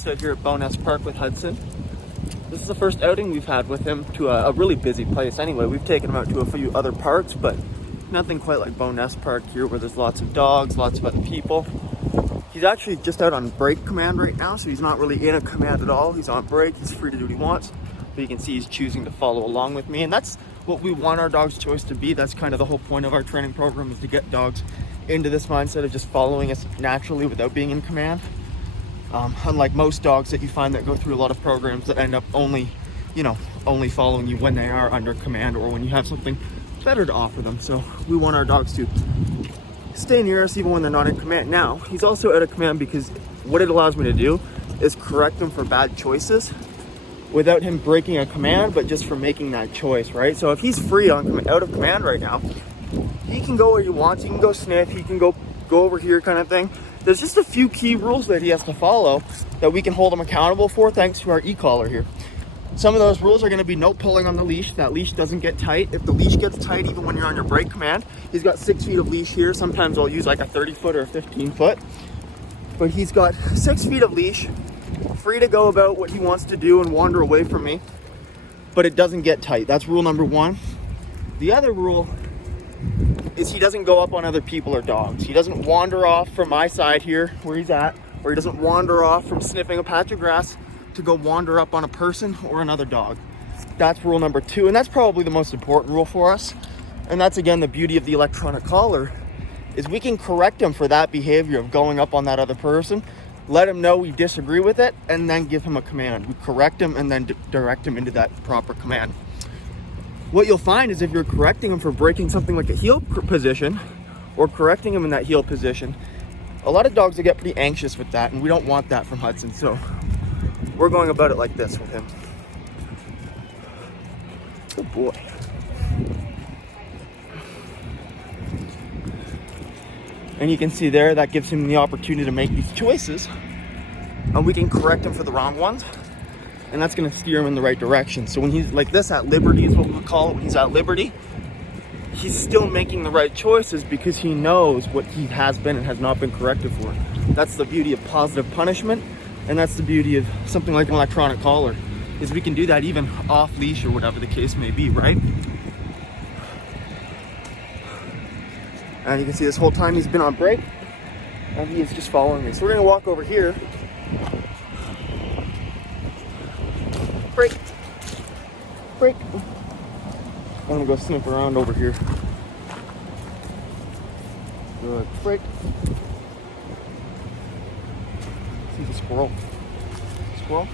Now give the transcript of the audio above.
just out here at Bowness Park with Hudson. This is the first outing we've had with him to a really busy place anyway. We've taken him out to a few other parks, but nothing quite like Bowness Park here where there's lots of dogs, lots of other people. He's actually just out on break command right now, so he's not really in a command at all. He's on break, he's free to do what he wants. But you can see he's choosing to follow along with me, and that's what we want our dog's choice to be. That's kind of the whole point of our training program, is to get dogs into this mindset of just following us naturally without being in command. Unlike most dogs that you find that go through a lot of programs that end up only following you when they are under command or when you have something better to offer them. So we want our dogs to stay near us even when they're not in command. Now, he's also out of command because what it allows me to do is correct him for bad choices without him breaking a command, but just for making that choice, right? So if he's free out of command right now, he can go where he wants. He can go sniff, he can go over here kind of thing. There's just a few key rules that he has to follow that we can hold him accountable for thanks to our e-collar here. Some of those rules are going to be no pulling on the leash. That leash doesn't get tight. If the leash gets tight, even when you're on your break command, he's got 6 feet of leash here. Sometimes I'll use like a 30-foot or a 15-foot. But he's got 6 feet of leash, free to go about what he wants to do and wander away from me. But it doesn't get tight. That's rule number one. The other rule is he doesn't go up on other people or dogs. He doesn't wander off from my side here where he's at, or he doesn't wander off from sniffing a patch of grass to go wander up on a person or another dog. That's rule number two, and that's probably the most important rule for us. And that's again the beauty of the electronic collar, is we can correct him for that behavior of going up on that other person, let him know we disagree with it, and then give him a command. We correct him and then direct him into that proper command. What you'll find is if you're correcting him for breaking something like a heel position or correcting him in that heel position, a lot of dogs will get pretty anxious with that, and we don't want that from Hudson. So we're going about it like this with him. Good boy. And you can see there, that gives him the opportunity to make these choices, and we can correct him for the wrong ones. And that's going to steer him in the right direction. So when he's like this, at liberty is what we call it. When he's at liberty, he's still making the right choices because he knows what he has been and has not been corrected for. That's the beauty of positive punishment, and that's the beauty of something like an electronic collar, is we can do that even off leash or whatever the case may be, right? And you can see this whole time he's been on break, and he is just following me. So we're going to walk over here. Break. Break. I'm gonna go sniff around over here. Good. Break. See the squirrel. Squirrel.